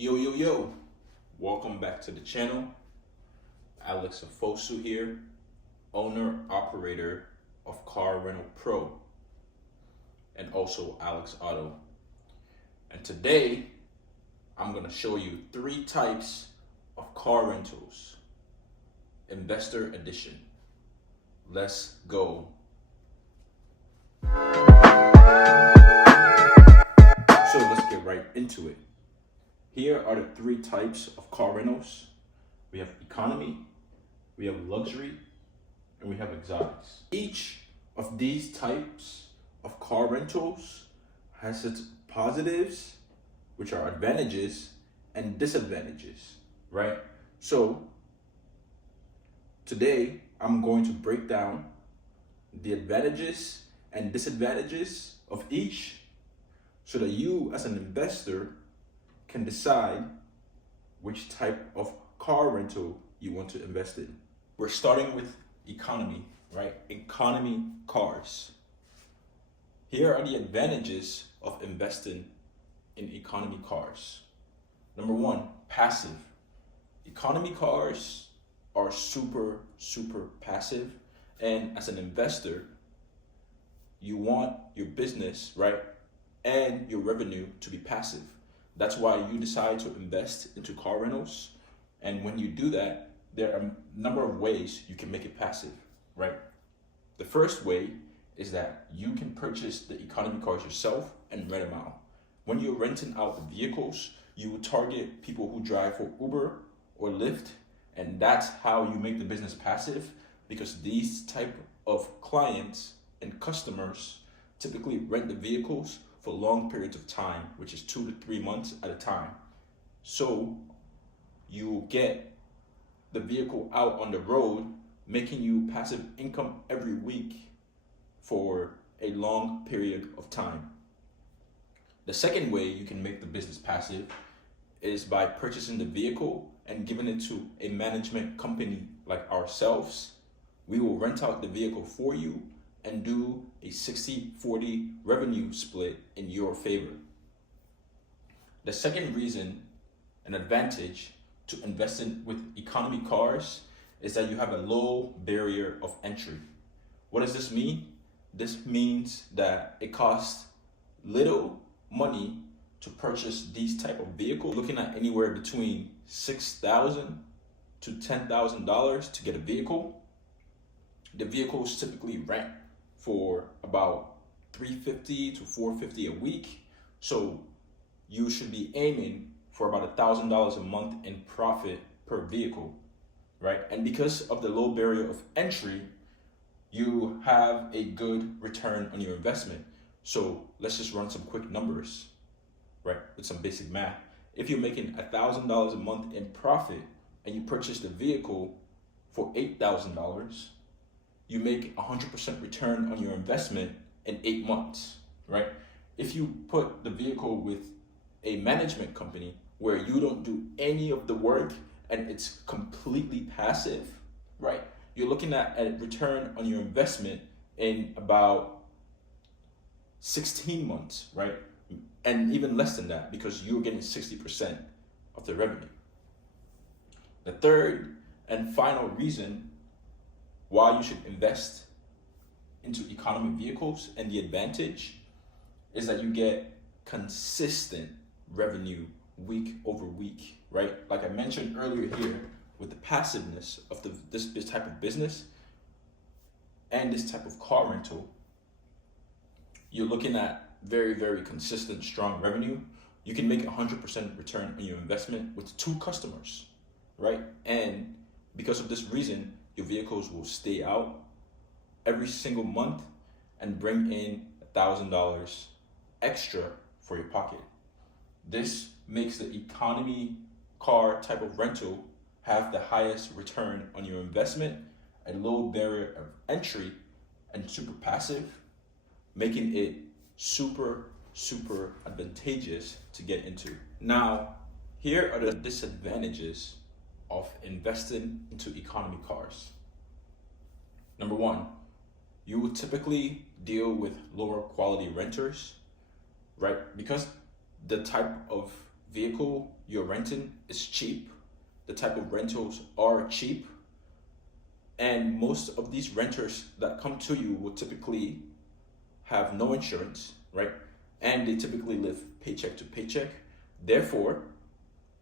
Yo, welcome back to the channel. Alex Afosu here, owner, operator of Car Rental Pro and also Alex Auto. And today, I'm gonna show you 3 types of car rentals. Investor edition. Let's go. So let's get right into it. Here are the 3 types of car rentals. We have economy, we have luxury, and we have exotics. Each of these types of car rentals has its positives, which are advantages, and disadvantages, right? So today I'm going to break down the advantages and disadvantages of each so that you as an investor can decide which type of car rental you want to invest in. We're starting with economy, right? Economy cars. Here are the advantages of investing in economy cars. Number 1, passive. Economy cars are super passive, and as an investor, you want your business, right, and your revenue to be passive. That's why you decide to invest into car rentals. And when you do that, there are a number of ways you can make it passive, right? The first way is that you can purchase the economy cars yourself and rent them out. When you're renting out the vehicles, you will target people who drive for Uber or Lyft, and that's how you make the business passive, because these type of clients and customers typically rent the vehicles for long periods of time, which is 2 to 3 months at a time. So you get the vehicle out on the road, making you passive income every week for a long period of time. The second way you can make the business passive is by purchasing the vehicle and giving it to a management company like ourselves. We will rent out the vehicle for you and do a 60-40 revenue split in your favor. The second reason, an advantage to investing with economy cars, is that you have a low barrier of entry. What does this mean? This means that it costs little money to purchase these type of vehicles. Looking at anywhere between $6,000 to $10,000 to get a vehicle. The vehicles typically rent for about $350 to $450 a week. So you should be aiming for about $1,000 a month in profit per vehicle, right? And because of the low barrier of entry, you have a good return on your investment. So let's just run some quick numbers, right? With some basic math. If you're making $1,000 a month in profit and you purchase the vehicle for $8,000, you make 100% return on your investment in 8 months, right? If you put the vehicle with a management company where you don't do any of the work and it's completely passive, right? You're looking at a return on your investment in about 16 months, right? And even less than that, because you're getting 60% of the revenue. The third and final reason why you should invest into economy vehicles, and the advantage is that you get consistent revenue week over week, right? Like I mentioned earlier here, with the passiveness of this type of business and this type of car rental, you're looking at very consistent, strong revenue. You can make 100% return on your investment with 2 customers, right? And because of this reason, your vehicles will stay out every single month and bring in $1,000 extra for your pocket. This makes the economy car type of rental have the highest return on your investment, a low barrier of entry, and super passive, making it super advantageous to get into. Now, here are the disadvantages of investing into economy cars. Number 1, you will typically deal with lower quality renters, right? Because the type of vehicle you're renting is cheap. The type of rentals are cheap. And most of these renters that come to you will typically have no insurance, right? And they typically live paycheck to paycheck. Therefore,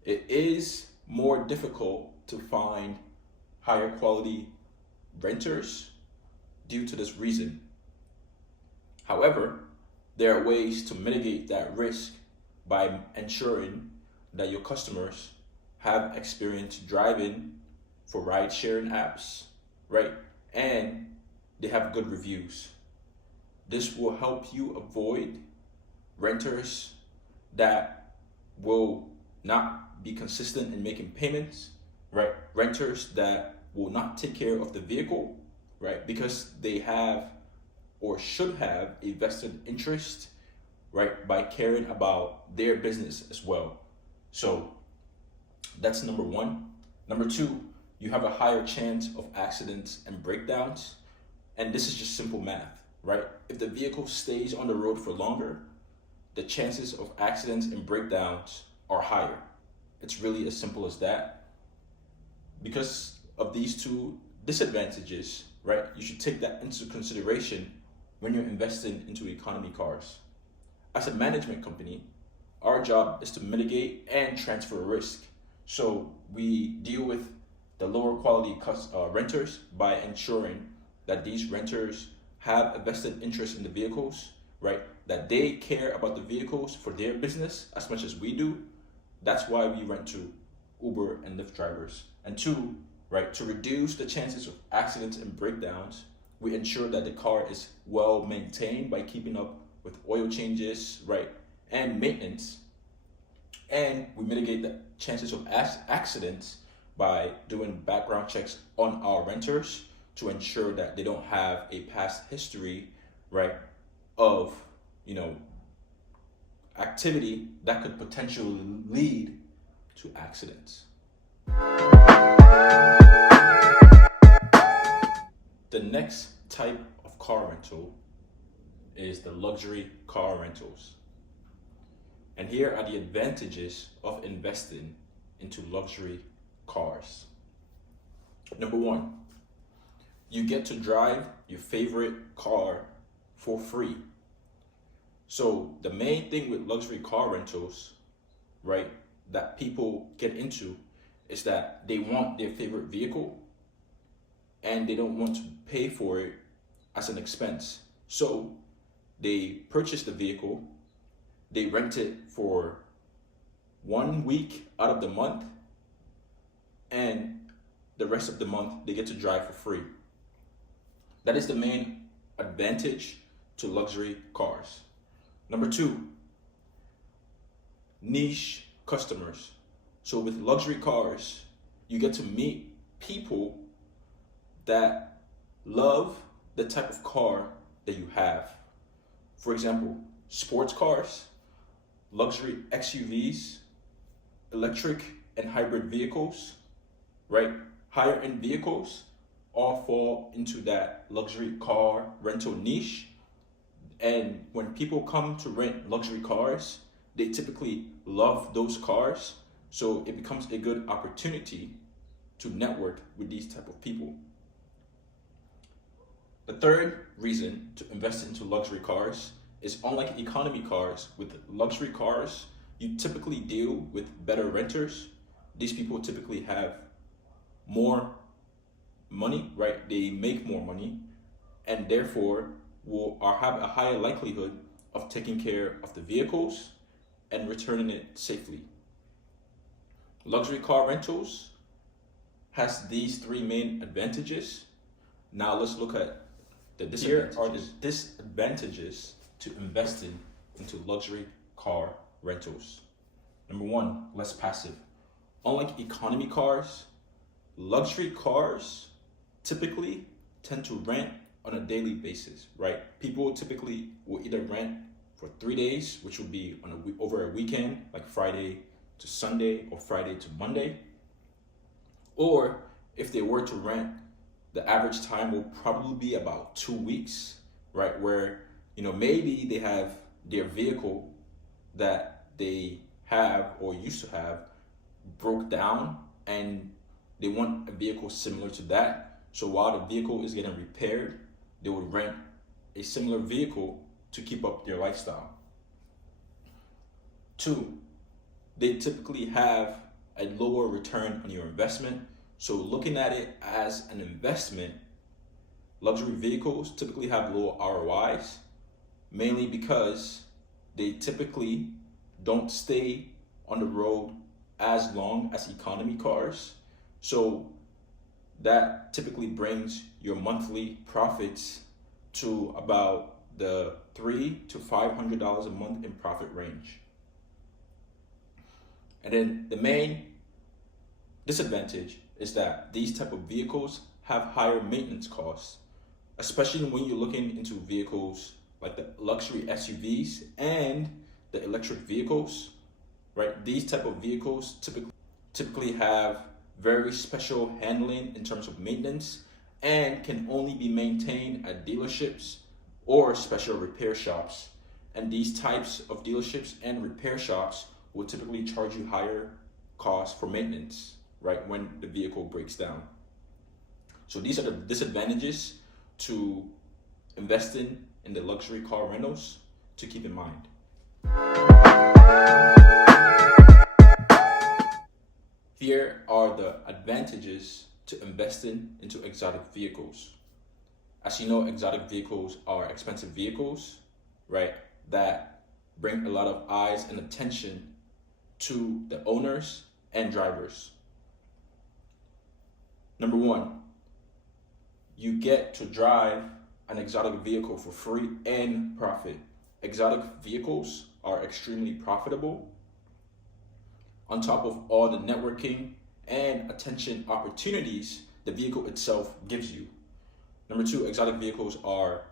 it is more difficult to find higher quality renters due to this reason. However, there are ways to mitigate that risk by ensuring that your customers have experience driving for ride sharing apps, right? And they have good reviews. This will help you avoid renters that will not be consistent in making payments, right? Renters that will not take care of the vehicle, right? Because they have or should have a vested interest, right? By caring about their business as well. So that's number one. Number two, you have a higher chance of accidents and breakdowns. And this is just simple math, right? If the vehicle stays on the road for longer, the chances of accidents and breakdowns are higher. It's really as simple as that. Because of these two disadvantages, right, you should take that into consideration when you're investing into economy cars. As a management company, our job is to mitigate and transfer risk. So we deal with the lower quality renters by ensuring that these renters have a vested interest in the vehicles, right? That they care about the vehicles for their business as much as we do. That's why we rent to Uber and Lyft drivers. And two, right, to reduce the chances of accidents and breakdowns, we ensure that the car is well maintained by keeping up with oil changes, right, and maintenance. And we mitigate the chances of accidents by doing background checks on our renters to ensure that they don't have a past history, right, of, activity that could potentially lead to accidents. The next type of car rental is the luxury car rentals. And here are the advantages of investing into luxury cars. Number one, you get to drive your favorite car for free. So the main thing with luxury car rentals, right, that people get into is that they want their favorite vehicle and they don't want to pay for it as an expense. So they purchase the vehicle, they rent it for 1 week out of the month, and the rest of the month they get to drive for free. That is the main advantage to luxury cars. Number two, niche customers. So with luxury cars, you get to meet people that love the type of car that you have. For example, sports cars, luxury SUVs, electric and hybrid vehicles, right? Higher end vehicles all fall into that luxury car rental niche. And when people come to rent luxury cars, they typically love those cars. So it becomes a good opportunity to network with these type of people. The third reason to invest into luxury cars is, unlike economy cars, with luxury cars, you typically deal with better renters. These people typically have more money, right? They make more money, and therefore will have a higher likelihood of taking care of the vehicles and returning it safely. Luxury car rentals has these three main advantages. Now let's look at the disadvantages. Here are the disadvantages to investing into luxury car rentals. Number one, less passive. Unlike economy cars, luxury cars typically tend to rent on a daily basis, right? People typically will either rent for 3 days, which would be over a weekend, like Friday to Sunday or Friday to Monday. Or if they were to rent, the average time will probably be about 2 weeks, right? Where, maybe they have their vehicle that they have or used to have broke down, and they want a vehicle similar to that. So while the vehicle is getting repaired, they would rent a similar vehicle to keep up their lifestyle. 2, they typically have a lower return on your investment. So looking at it as an investment, luxury vehicles typically have lower ROIs, mainly because they typically don't stay on the road as long as economy cars. So that typically brings your monthly profits to about the $300 to $500 a month in profit range. And then the main disadvantage is that these type of vehicles have higher maintenance costs, especially when you're looking into vehicles like the luxury SUVs and the electric vehicles, right? These type of vehicles typically have very special handling in terms of maintenance and can only be maintained at dealerships or special repair shops. And these types of dealerships and repair shops will typically charge you higher costs for maintenance, right, when the vehicle breaks down. So these are the disadvantages to investing in the luxury car rentals to keep in mind. Here are the advantages to investing into exotic vehicles. As you know, exotic vehicles are expensive vehicles, right, that bring a lot of eyes and attention to the owners and drivers. Number 1, you get to drive an exotic vehicle for free and profit. Exotic vehicles are extremely profitable, on top of all the networking and attention opportunities the vehicle itself gives you. Number 2, exotic vehicles are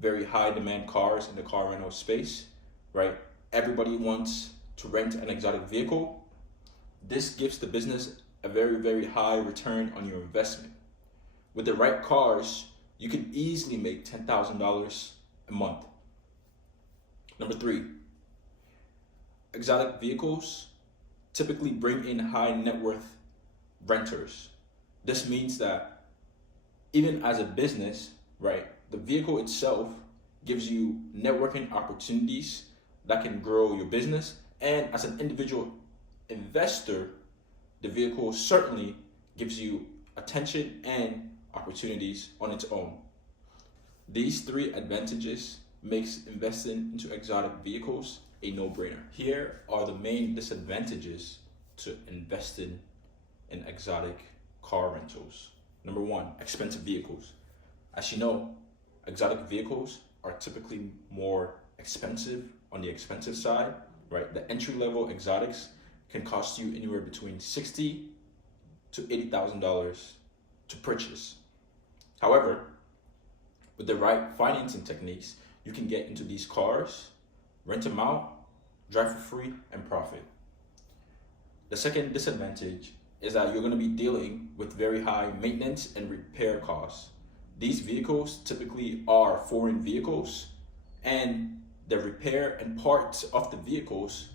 very high demand cars in the car rental space, right? Everybody wants to rent an exotic vehicle. This gives the business a very, very high return on your investment. With the right cars, you can easily make $10,000 a month. Number 3, exotic vehicles typically bring in high net worth renters. This means that even as a business, right, the vehicle itself gives you networking opportunities that can grow your business. And as an individual investor, the vehicle certainly gives you attention and opportunities on its own. These 3 advantages makes investing into exotic vehicles a no-brainer. Here are the main disadvantages to investing in exotic car rentals. Number 1, expensive vehicles. As you know, exotic vehicles are typically more expensive on the expensive side, right? The entry-level exotics can cost you anywhere between $60,000 to $80,000 to purchase. However, with the right financing techniques, you can get into these cars, rent them out, drive for free, and profit. The second disadvantage is that you're going to be dealing with very high maintenance and repair costs. These vehicles typically are foreign vehicles, and the repair and parts of the vehicles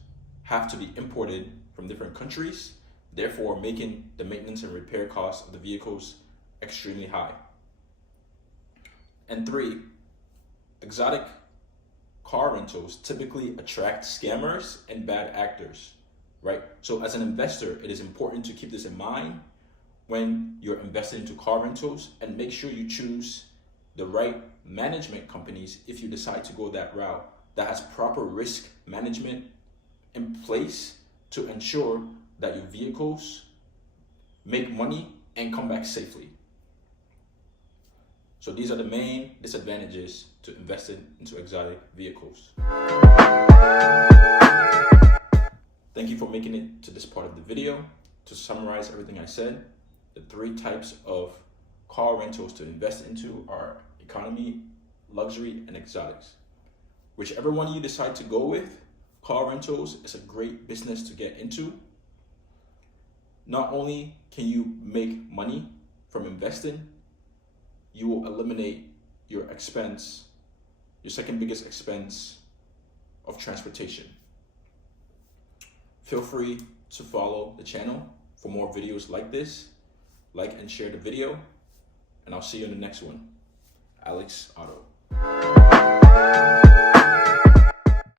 have to be imported from different countries, therefore making the maintenance and repair costs of the vehicles extremely high. And 3, exotic car rentals typically attract scammers and bad actors, right? So as an investor, it is important to keep this in mind when you're investing into car rentals, and make sure you choose the right management companies if you decide to go that route, that has proper risk management in place to ensure that your vehicles make money and come back safely. So these are the main disadvantages to investing into exotic vehicles. Thank you for making it to this part of the video. To summarize everything I said, the 3 types of car rentals to invest into are economy, luxury, and exotics. Whichever one you decide to go with, car rentals is a great business to get into. Not only can you make money from investing, you will eliminate your expense, your second biggest expense of transportation. Feel free to follow the channel for more videos like this. Like and share the video, and I'll see you in the next one. Alex Otto.